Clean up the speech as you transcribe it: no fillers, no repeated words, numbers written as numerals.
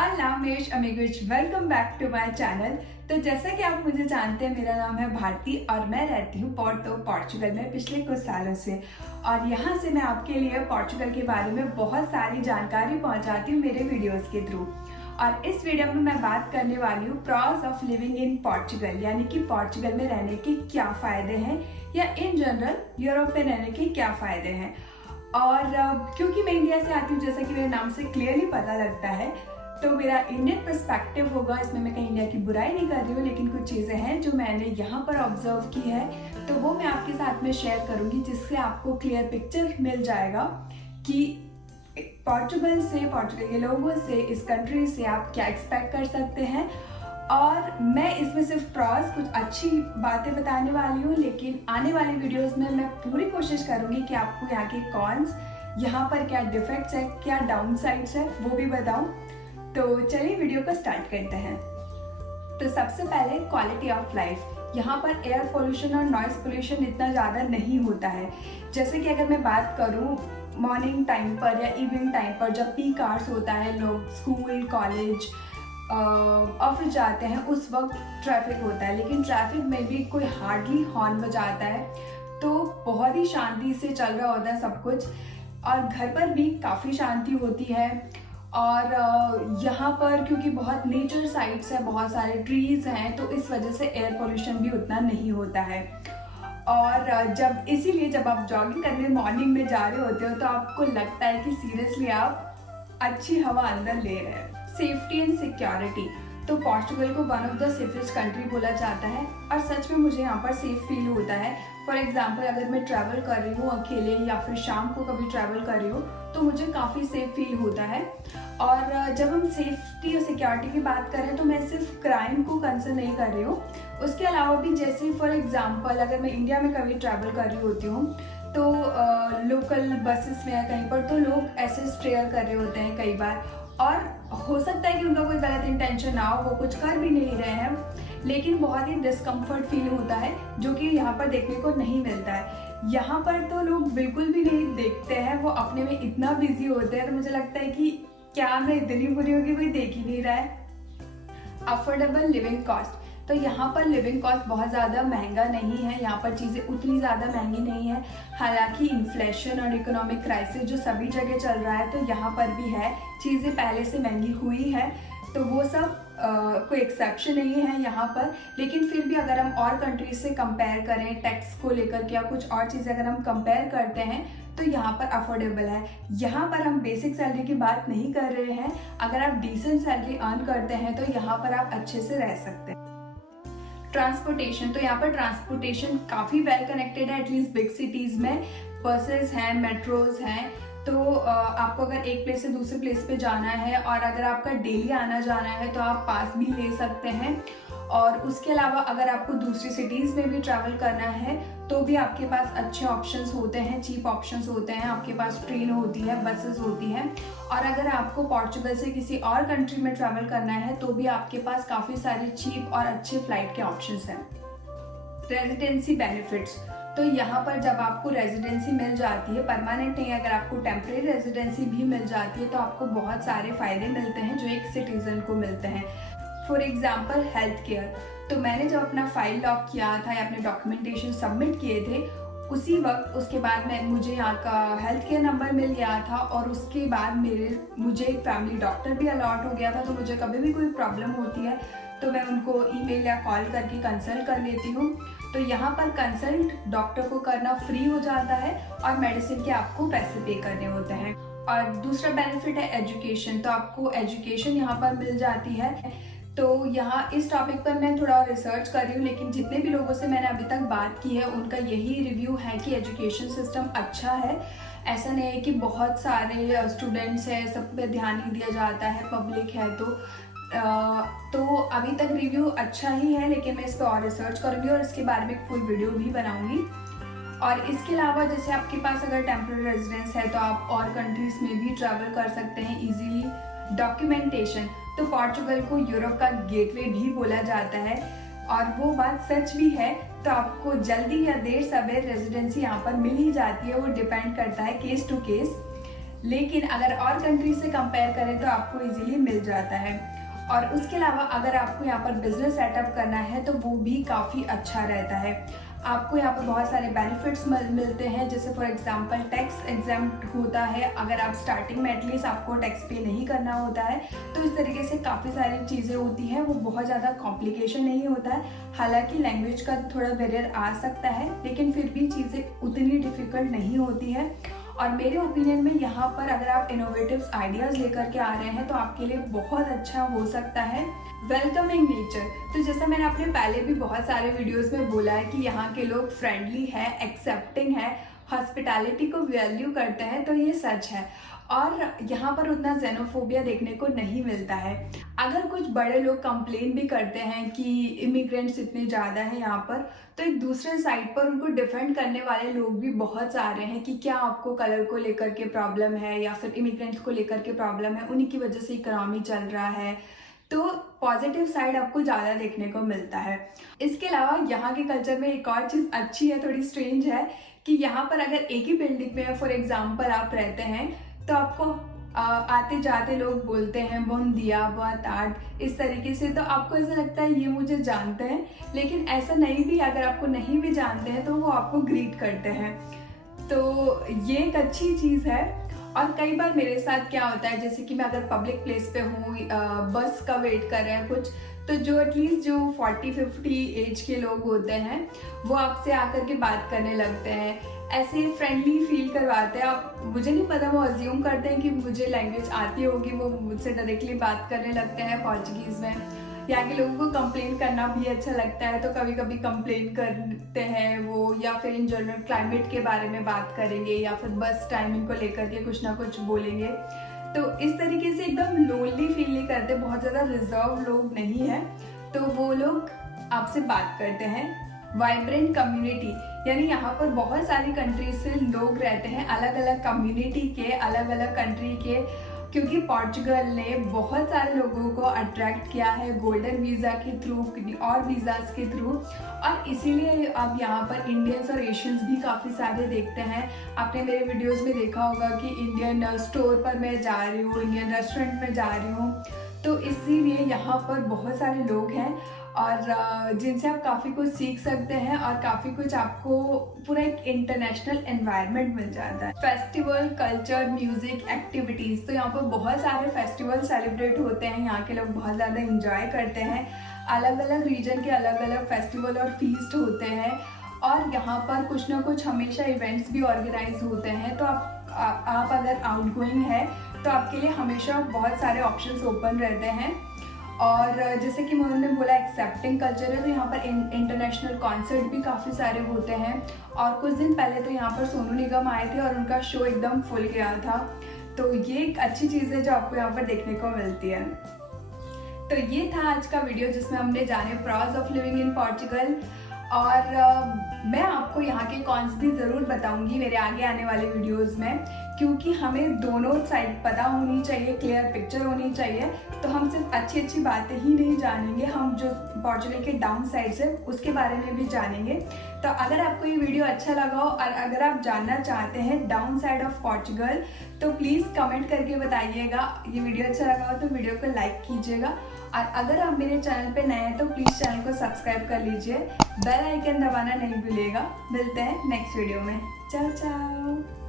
Olá meus amigos, welcome back to my channel. तो जैसा कि आप मुझे जानते हैं, मेरा नाम है भारती और मैं रहती हूँ पोर्टो पोर्चुगल में पिछले कुछ सालों से। और यहाँ से मैं आपके लिए पोर्चुगल के बारे में बहुत सारी जानकारी पहुँचाती हूँ मेरे वीडियोस के थ्रू। और इस वीडियो में मैं बात करने वाली हूँ pros of living in Portugal, यानी कि पोर्चुगल में रहने के क्या फ़ायदे हैं या इन जनरल यूरोप में रहने के क्या फ़ायदे हैं। और क्योंकि मैं इंडिया से आती हूँ, जैसा कि मेरे नाम से क्लियरली पता लगता है, तो मेरा इंडियन पर्सपेक्टिव होगा। इसमें मैं कहीं इंडिया की बुराई नहीं कर रही हूँ, लेकिन कुछ चीज़ें हैं जो मैंने यहाँ पर ऑब्जर्व की है, तो वो मैं आपके साथ में शेयर करूँगी, जिससे आपको क्लियर पिक्चर मिल जाएगा कि पोर्चुगल के लोगों से, इस कंट्री से आप क्या एक्सपेक्ट कर सकते हैं। और मैं इसमें सिर्फ प्रॉस, कुछ अच्छी बातें बताने वाली हूँ, लेकिन आने वाली वीडियोस में मैं पूरी कोशिश करूँगी कि आपको यहाँ के कॉन्स, यहाँ पर क्या डिफेक्ट्स है, क्या डाउन साइड्स है, वो भी बताऊँ। तो चलिए वीडियो को स्टार्ट करते हैं। तो सबसे पहले क्वालिटी ऑफ लाइफ। यहाँ पर एयर पोल्यूशन और नॉइस पोल्यूशन इतना ज़्यादा नहीं होता है। जैसे कि अगर मैं बात करूँ मॉर्निंग टाइम पर या इवनिंग टाइम पर, जब पीक आवर्स होता है, लोग स्कूल कॉलेज ऑफिस जाते हैं, उस वक्त ट्रैफिक होता है, लेकिन ट्रैफिक में भी कोई हार्डली हॉर्न बजाता है, तो बहुत ही शांति से चल रहा होता है सब कुछ। और घर पर भी काफ़ी शांति होती है। और यहाँ पर क्योंकि बहुत नेचर साइट्स है, बहुत सारे ट्रीज हैं, तो इस वजह से एयर पोल्यूशन भी उतना नहीं होता है। और जब आप जॉगिंग करने मॉर्निंग में जा रहे होते हो, तो आपको लगता है कि सीरियसली आप अच्छी हवा अंदर ले रहे हैं। सेफ्टी एंड सिक्योरिटी, तो पोर्चुगल को one of the safest country बोला जाता है, और सच में मुझे यहाँ पर सेफ फील होता है। फॉर एग्जाम्पल, अगर मैं ट्रैवल कर रही हूँ अकेले या फिर शाम को कभी ट्रैवल कर रही हूँ, तो मुझे काफ़ी सेफ फील होता है। और जब हम सेफ्टी और सिक्योरिटी की बात करें, तो मैं सिर्फ क्राइम को कंसर्न नहीं कर रही हूँ, उसके अलावा भी, जैसे फॉर एग्जाम्पल अगर मैं इंडिया में कभी ट्रैवल कर रही होती हूँ, तो लोकल बसेस में या कहीं पर, तो लोग ऐसे स्टेयर कर रहे होते हैं कई बार, और हो सकता है कि उनका कोई गलत इंटेंशन ना हो, वो कुछ कर भी नहीं रहे हैं, लेकिन बहुत ही डिस्कम्फर्ट फील होता है, जो कि यहाँ पर देखने को नहीं मिलता है। यहाँ पर तो लोग बिल्कुल भी नहीं देखते हैं, वो अपने में इतना बिजी होते हैं, तो मुझे लगता है कि क्या मैं इतनी बुरी होगी, कोई देख ही नहीं रहा है। अफोर्डेबल लिविंग कॉस्ट, तो यहाँ पर लिविंग कॉस्ट बहुत ज़्यादा महंगा नहीं है, यहाँ पर चीज़ें उतनी ज़्यादा महंगी नहीं है। हालांकि इन्फ्लेशन और इकोनॉमिक क्राइसिस जो सभी जगह चल रहा है, तो यहाँ पर भी है, चीज़ें पहले से महंगी हुई है, तो वो सब कोई एक्सेप्शन नहीं है यहाँ पर। लेकिन फिर भी अगर हम और कंट्रीज से कंपेयर करें, टैक्स को लेकर के या कुछ और चीज़ें अगर हम कंपेयर करते हैं, तो यहाँ पर अफोर्डेबल है। यहाँ पर हम बेसिक सैलरी की बात नहीं कर रहे हैं, अगर आप डिसेंट सैलरी अर्न करते हैं, तो यहाँ पर आप अच्छे से रह सकते हैं। ट्रांसपोर्टेशन, तो यहाँ पर ट्रांसपोर्टेशन काफ़ी वेल कनेक्टेड है, एटलीस्ट बिग सिटीज़ में बसेस हैं, मेट्रोज हैं, तो आपको अगर एक प्लेस से दूसरे प्लेस पे जाना है, और अगर आपका डेली आना जाना है, तो आप पास भी ले सकते हैं। और उसके अलावा अगर आपको दूसरी सिटीज़ में भी ट्रैवल करना है, तो भी आपके पास अच्छे ऑप्शंस होते हैं, चीप ऑप्शंस होते हैं, आपके पास ट्रेन होती है, बसेस होती हैं। और अगर आपको पोर्चुगल से किसी और कंट्री में ट्रैवल करना है, तो भी आपके पास काफ़ी सारे चीप और अच्छे फ्लाइट के ऑप्शंस हैं। रेजिडेंसी बेनिफिट्स, तो यहाँ पर जब आपको रेजिडेंसी मिल जाती है, परमानेंट नहीं, अगर आपको टेम्परेरी रेजिडेंसी भी मिल जाती है, तो आपको बहुत सारे फायदे मिलते हैं जो एक सिटीजन को मिलते हैं। फॉर एग्जाम्पल हेल्थ केयर, तो मैंने जब अपना फाइल लॉक किया था या अपने डॉक्यूमेंटेशन सबमिट किए थे, उसी वक्त उसके बाद मुझे यहाँ का हेल्थ केयर नंबर मिल गया था, और उसके बाद मुझे एक फैमिली डॉक्टर भी अलॉट हो गया था। तो मुझे कभी भी कोई प्रॉब्लम होती है, तो मैं उनको ईमेल या कॉल करके कंसल्ट कर लेती हूँ। तो यहाँ पर कंसल्ट डॉक्टर को करना फ्री हो जाता है, और मेडिसिन के आपको पैसे पे करने होते हैं। और दूसरा बेनिफिट है एजुकेशन, तो आपको एजुकेशन यहाँ पर मिल जाती है। तो यहाँ इस टॉपिक पर मैं थोड़ा रिसर्च कर रही हूँ, लेकिन जितने भी लोगों से मैंने अभी तक बात की है, उनका यही रिव्यू है कि एजुकेशन सिस्टम अच्छा है। ऐसा नहीं है कि बहुत सारे स्टूडेंट्स हैं, सब पे ध्यान नहीं दिया जाता है, पब्लिक है, तो अभी तक रिव्यू अच्छा ही है, लेकिन मैं इस पर और रिसर्च करूँगी और इसके बारे में एक फुल वीडियो भी बनाऊँगी। और इसके अलावा, जैसे आपके पास अगर टेम्पररी रेजिडेंस है, तो आप और कंट्रीज में भी ट्रैवल कर सकते हैं इजीली। डॉक्यूमेंटेशन, तो पोर्चुगल को यूरोप का गेटवे भी बोला जाता है, और वो बात सच भी है। तो आपको जल्दी या देर सवेर रेजिडेंसी यहाँ पर मिल ही जाती है, वो डिपेंड करता है केस टू केस। लेकिन अगर और कंट्री से कंपेयर करें तो आपको इजीली मिल जाता है। और उसके अलावा अगर आपको यहाँ पर बिजनेस सेटअप करना है तो वो भी काफ़ी अच्छा रहता है। आपको यहाँ पर बहुत सारे बेनिफिट्स मिलते हैं, जैसे फॉर एग्जांपल टैक्स एग्जेम्प्ट होता है। अगर आप स्टार्टिंग में एटलीस्ट आपको टैक्स पे नहीं करना होता है, तो इस तरीके से काफ़ी सारी चीज़ें होती हैं, वो बहुत ज़्यादा कॉम्प्लिकेशन नहीं होता है। हालांकि लैंग्वेज का थोड़ा बैरियर आ सकता है, लेकिन फिर भी चीज़ें उतनी डिफ़िकल्ट नहीं होती है। और मेरे ओपिनियन में यहाँ पर अगर आप इनोवेटिव आइडियाज़ लेकर के आ रहे हैं तो आपके लिए बहुत अच्छा हो सकता है। वेलकमिंग नेचर, तो जैसा मैंने अपने पहले भी बहुत सारे वीडियोस में बोला है कि यहाँ के लोग फ्रेंडली है, एक्सेप्टिंग है, हॉस्पिटैलिटी को वैल्यू करते हैं, तो ये सच है। और यहाँ पर उतना जेनोफोबिया देखने को नहीं मिलता है। अगर कुछ बड़े लोग कंप्लेन भी करते हैं कि इमिग्रेंट्स इतने ज़्यादा हैं यहाँ पर, तो एक दूसरे साइड पर उनको डिफेंड करने वाले लोग भी बहुत सारे हैं कि क्या आपको कलर को लेकर के प्रॉब्लम है या फिर इमिग्रेंट्स को लेकर के प्रॉब्लम है, उन्हीं की वजह से इकोनॉमी चल रहा है। तो पॉजिटिव साइड आपको ज़्यादा देखने को मिलता है। इसके अलावा यहाँ के कल्चर में एक और चीज़ अच्छी है, थोड़ी स्ट्रेंज है, कि यहाँ पर अगर एक ही बिल्डिंग में फॉर एग्जाम्पल आप रहते हैं तो आपको आते जाते लोग बोलते हैं बोन दिया बहुत आर्ट, इस तरीके से। तो आपको ऐसा लगता है ये मुझे जानते हैं, लेकिन ऐसा नहीं भी, अगर आपको नहीं भी जानते हैं तो वो आपको ग्रीट करते हैं। तो ये एक अच्छी चीज़ है। और कई बार मेरे साथ क्या होता है, जैसे कि मैं अगर पब्लिक प्लेस पे हूँ, बस का वेट कर रहे हैं कुछ, तो जो एटलीस्ट जो 40-50 एज के लोग होते हैं वो आपसे आकर के बात करने लगते हैं, ऐसे फ्रेंडली फील करवाते हैं। आप, मुझे नहीं पता, वो अज्यूम करते हैं कि मुझे लैंग्वेज आती होगी, वो मुझसे डायरेक्टली बात करने लगते हैं पोर्चुगीज़ में। यहाँ के लोगों को कंप्लेन करना भी अच्छा लगता है, तो कभी कभी कंप्लेन करते हैं वो, या फिर इन जनरल क्लाइमेट के बारे में बात करेंगे, या फिर बस टाइमिंग को लेकर के कुछ ना कुछ बोलेंगे। तो इस तरीके से एकदम लोनली फील नहीं करते, बहुत ज़्यादा रिजर्व लोग नहीं है, तो वो लोग आपसे बात करते हैं। वाइब्रेंट कम्युनिटी, यानी यहाँ पर बहुत सारी कंट्री से लोग रहते हैं, अलग अलग कम्युनिटी के, अलग अलग कंट्री के, क्योंकि पोर्चुगल ने बहुत सारे लोगों को अट्रैक्ट किया है गोल्डन वीज़ा के थ्रू और वीज़ाज़ के थ्रू, और इसीलिए अब यहाँ पर इंडियंस और एशियंस भी काफ़ी सारे देखते हैं। आपने मेरे वीडियोस में देखा होगा कि इंडियन स्टोर पर मैं जा रही हूँ, इंडियन रेस्टोरेंट में जा रही हूँ, तो इसीलिए यहाँ पर बहुत सारे लोग हैं और जिनसे आप काफ़ी कुछ सीख सकते हैं और काफ़ी कुछ आपको पूरा एक इंटरनेशनल एनवायरनमेंट मिल जाता है। फेस्टिवल, कल्चर, म्यूजिक, एक्टिविटीज़, तो यहाँ पर बहुत सारे फेस्टिवल सेलिब्रेट होते हैं, यहाँ के लोग बहुत ज़्यादा इंजॉय करते हैं। अलग अलग रीजन के अलग अलग फेस्टिवल और फीस्ट होते हैं, और यहाँ पर कुछ ना कुछ हमेशा इवेंट्स भी ऑर्गेनाइज होते हैं। तो आप अगर आउटगोइंग है तो आपके लिए हमेशा बहुत सारे ऑप्शंस ओपन रहते हैं। और जैसे कि मैंने बोला एक्सेप्टिंग कल्चर है, तो यहाँ पर इंटरनेशनल कॉन्सर्ट भी काफ़ी सारे होते हैं। और कुछ दिन पहले तो यहाँ पर सोनू निगम आए थे और उनका शो एकदम फुल गया था। तो ये एक अच्छी चीज़ है जो आपको यहाँ पर देखने को मिलती है। तो ये था आज का वीडियो जिसमें हमने जाने pros of living in Portugal, और मैं आपको यहाँ के कॉन्स भी ज़रूर बताऊंगी मेरे आगे आने वाले वीडियोस में, क्योंकि हमें दोनों साइड पता होनी चाहिए, क्लियर पिक्चर होनी चाहिए। तो हम सिर्फ अच्छी अच्छी बातें ही नहीं जानेंगे, हम जो पोर्चुगल के डाउन साइड है उसके बारे में भी जानेंगे। तो अगर आपको ये वीडियो अच्छा लगा हो और अगर आप जानना चाहते हैं डाउन साइड ऑफ पोर्चुगल, तो प्लीज़ कमेंट करके बताइएगा। ये वीडियो अच्छा लगा हो तो वीडियो को लाइक कीजिएगा, और अगर आप मेरे चैनल पे नए हैं तो प्लीज़ चैनल को सब्सक्राइब कर लीजिए, बेल आइकन दबाना नहीं भूलिएगा। मिलते हैं नेक्स्ट वीडियो में, चाओ चाओ।